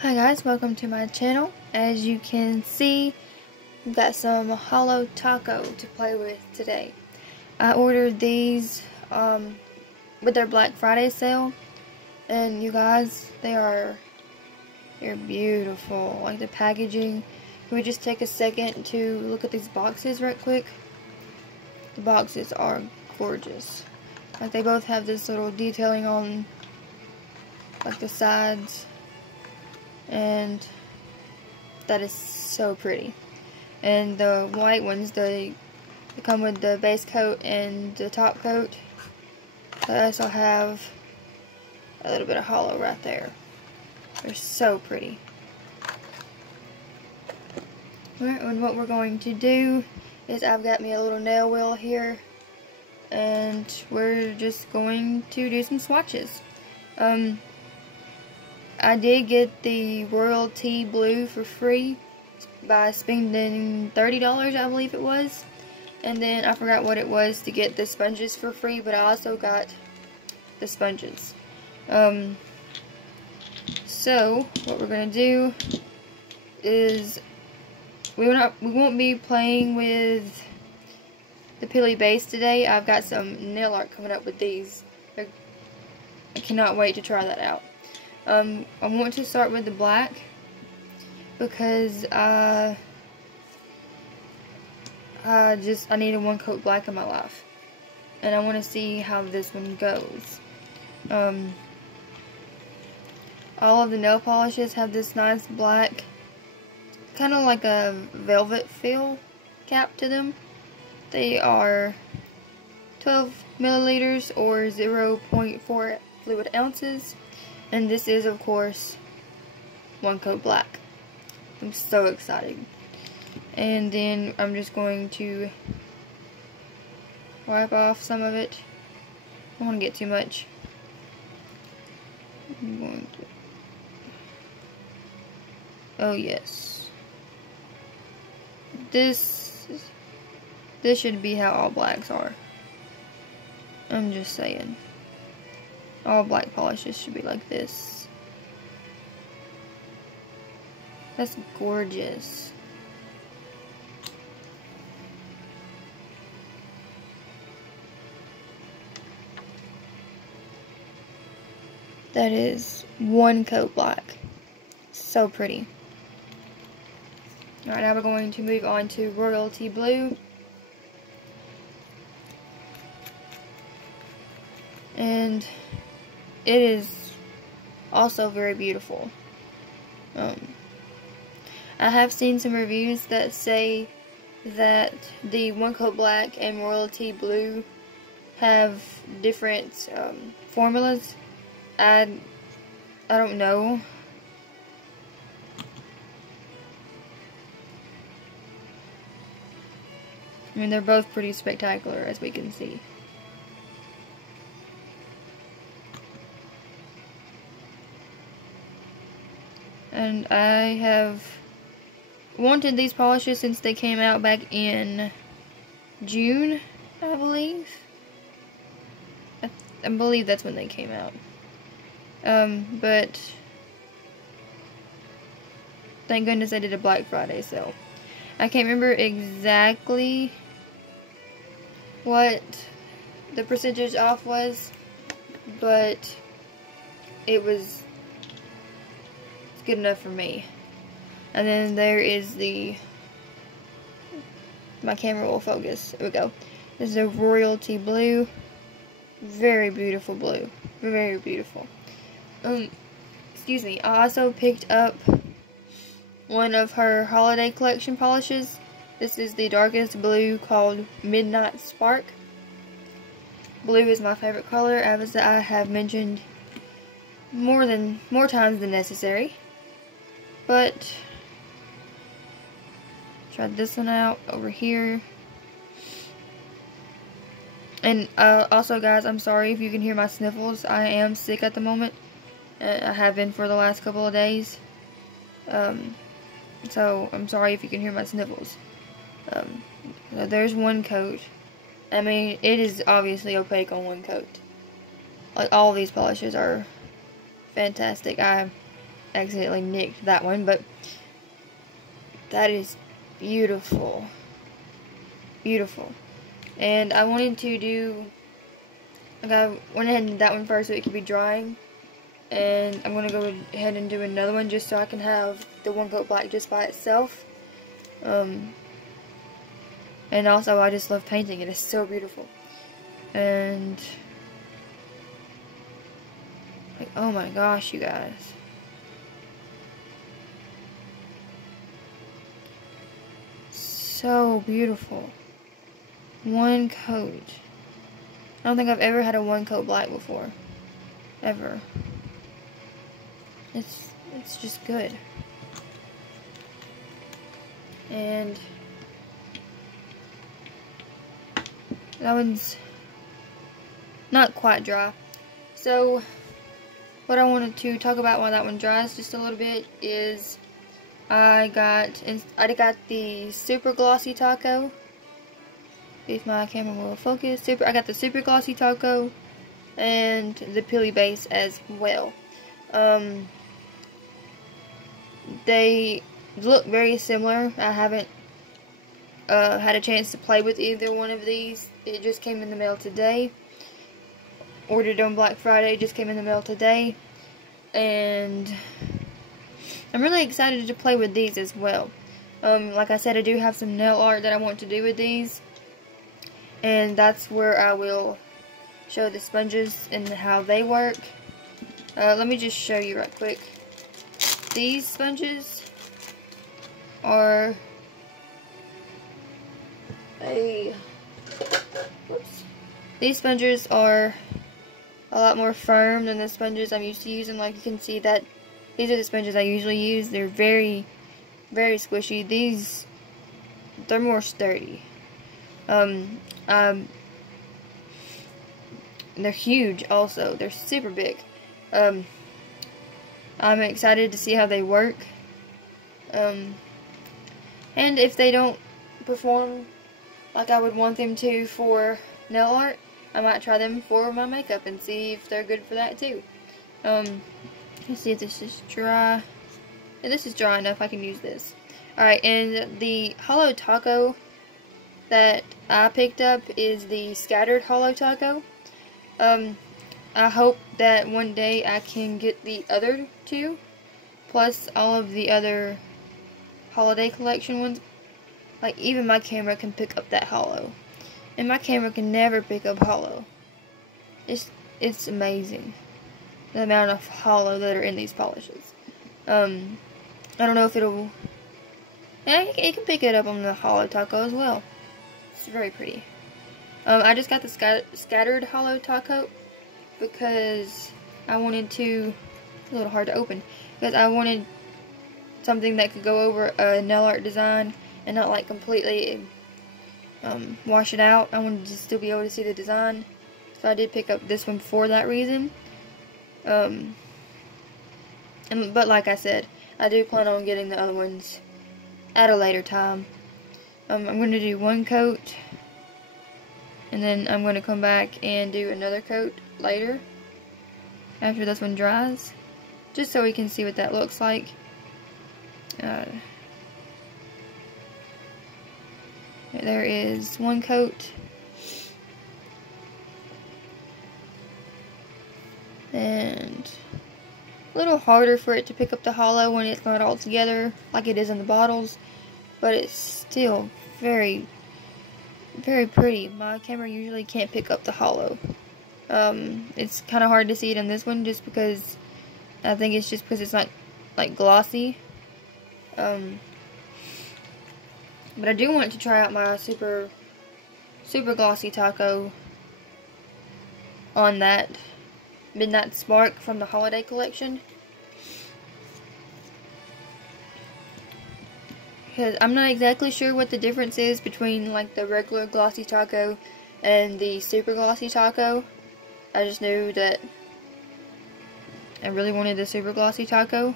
Hi guys, welcome to my channel. As you can see, we've got some Holo taco to play with today. I ordered these with their Black Friday sale, and you guys, they're beautiful. Like the packaging. Can we just take a second to look at these boxes right quick? The boxes are gorgeous. Like they both have this little detailing on like the sides. And that is so pretty. And the white ones, they come with the base coat and the top coat. They also have a little bit of Holo right there. They're so pretty. Alright, and what we're going to do is I've got me a little nail wheel here, and we're just going to do some swatches. I did get the Royalty Blue for free by spending $30, I believe it was. And then I forgot what it was to get the sponges for free, but I also got the sponges. So what we're gonna do is we won't be playing with the Peely base today. I've got some nail art coming up with these. I cannot wait to try that out. I want to start with the black because I needed one coat black in my life, and I want to see how this one goes. All of the nail polishes have this nice black, kind of like a velvet feel cap to them. They are 12 milliliters or 0.4 fluid ounces. And this is, of course, one coat black. I'm so excited. And then I'm just going to wipe off some of it. I don't want to get too much. I'm going to... Oh, yes. This should be how all blacks are. I'm just saying. All black polishes should be like this. That's gorgeous. That is one coat black. So pretty. Alright, now we're going to move on to Royalty Blue. And it is also very beautiful. I have seen some reviews that say that the one coat black and Royalty Blue have different formulas. I don't know. I mean, they're both pretty spectacular, as we can see. And I have wanted these polishes since they came out back in June, I believe. I believe that's when they came out. But thank goodness they did a Black Friday sale. I can't remember exactly what the percentage off was, but it was good enough for me. And then there is my camera will focus. There we go. This is a Royalty Blue. Very beautiful blue. Very beautiful. Excuse me. I also picked up one of her holiday collection polishes. This is the darkest blue called Midnight Spark. Blue is my favorite color, as I have mentioned more times than necessary. But try this one out over here. And also, guys, I'm sorry if you can hear my sniffles. I am sick at the moment. I have been for the last couple of days. So I'm sorry if you can hear my sniffles. There's one coat. I mean, it is obviously opaque on one coat. Like, all these polishes are fantastic. I accidentally nicked that one, but that is beautiful. Beautiful. And I wanted to do, like, I went ahead and did that one first so it could be drying. And I'm going to go ahead and do another one just so I can have the one coat black just by itself. And also I just love painting it. It's so beautiful. And, like, oh my gosh, you guys. So beautiful. One coat. I don't think I've ever had a one coat black before. Ever. It's just good. And that one's not quite dry. So what I wanted to talk about while that one dries just a little bit is I got the super glossy taco. If my camera will focus, I got the super glossy taco and the peely base as well. They look very similar. I haven't had a chance to play with either one of these. It just came in the mail today. Ordered on Black Friday. It just came in the mail today. And I'm really excited to play with these as well. Like I said, I do have some nail art that I want to do with these. And that's where I will show the sponges and how they work. Let me just show you right quick. These sponges are these sponges are a lot more firm than the sponges I'm used to using. Like, you can see that these are the sponges I usually use. They're very, very squishy. They're more sturdy. They're huge also. They're super big. I'm excited to see how they work. And if they don't perform like I would want them to for nail art, I might try them for my makeup and see if they're good for that too. Let's see if this is dry. Yeah, this is dry enough. I can use this. Alright, and the Holo taco that I picked up is the scattered Holo taco. I hope that one day I can get the other two, plus all of the other holiday collection ones. Like, even my camera can pick up that Holo. And my camera can never pick up Holo. It's amazing, the amount of Holo that are in these polishes. I don't know if it'll... Yeah, it can pick it up on the Holo taco as well. It's very pretty. I just got the scattered Holo taco because I wanted to... It's a little hard to open. Because I wanted something that could go over a nail art design and not like completely wash it out. I wanted to still be able to see the design. So I did pick up this one for that reason. But like I said, I do plan on getting the other ones at a later time. I'm going to do one coat, and then I'm going to come back and do another coat later after this one dries, just so we can see what that looks like. There is one coat, and a little harder for it to pick up the Holo when it's not all together like it is in the bottles, but it's still very, very pretty. My camera usually can't pick up the Holo. It's kind of hard to see it in this one just because I think it's just because it's not like glossy. But I do want to try out my super glossy taco on that Midnight Spark from the holiday collection. Because I'm not exactly sure what the difference is between like the regular glossy taco and the super glossy taco. I just knew that I really wanted the super glossy taco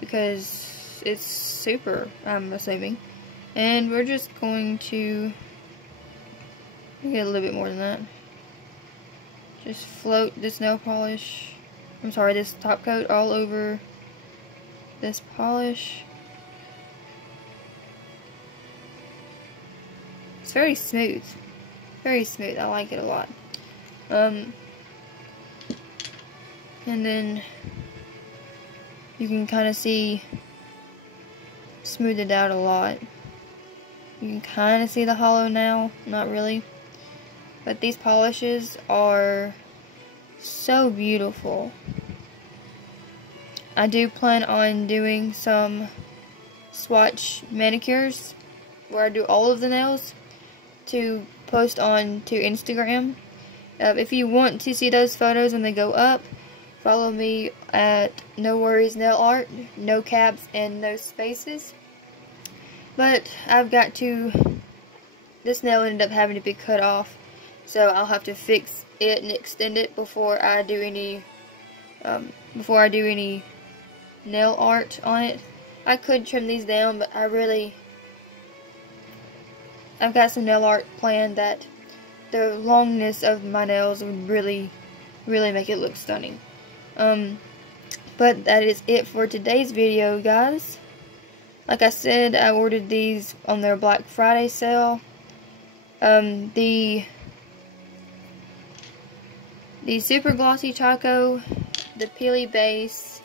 because it's super, I'm assuming. And we're just going to get a little bit more than that. Just float this nail polish, this top coat all over this polish. It's very smooth. Very smooth. I like it a lot. And then you can kind of see smooth it out a lot. You can kind of see the holo now. Not really. But these polishes are so beautiful. I do plan on doing some swatch manicures where I do all of the nails to post on to Instagram. If you want to see those photos when they go up, follow me at No Worries Nail Art, no caps and no spaces. But I've got to, this nail ended up having to be cut off, so I'll have to fix it and extend it before I do any nail art on it. I could trim these down, but I've got some nail art planned that the longness of my nails would really make it look stunning. But that is it for today's video, guys. Like I said, I ordered these on their Black Friday sale. The Super Glossy Choco, the Peely Base,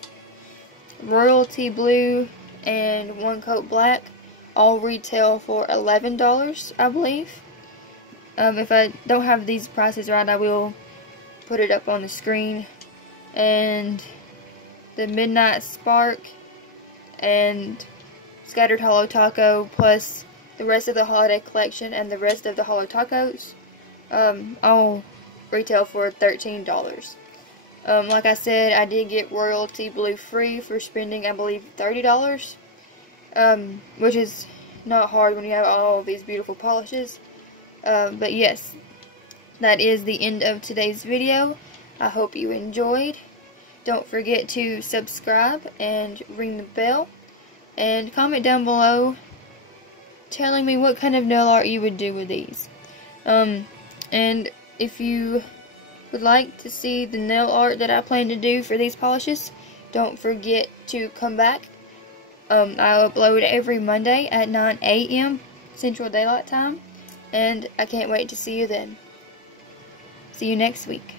Royalty Blue, and One Coat Black all retail for $11, I believe. If I don't have these prices right, I will put it up on the screen. And the Midnight Spark and Scattered Holo Taco, plus the rest of the holiday collection and the rest of the Holo Tacos, all retail for $13. Like I said, I did get Royalty Blue free for spending, I believe, $30, which is not hard when you have all of these beautiful polishes. But yes, that is the end of today's video. I hope you enjoyed. Don't forget to subscribe and ring the bell. And comment down below telling me what kind of nail art you would do with these. And if you would like to see the nail art that I plan to do for these polishes, don't forget to come back. I upload every Monday at 9 a.m. Central Daylight Time. And I can't wait to see you then. See you next week.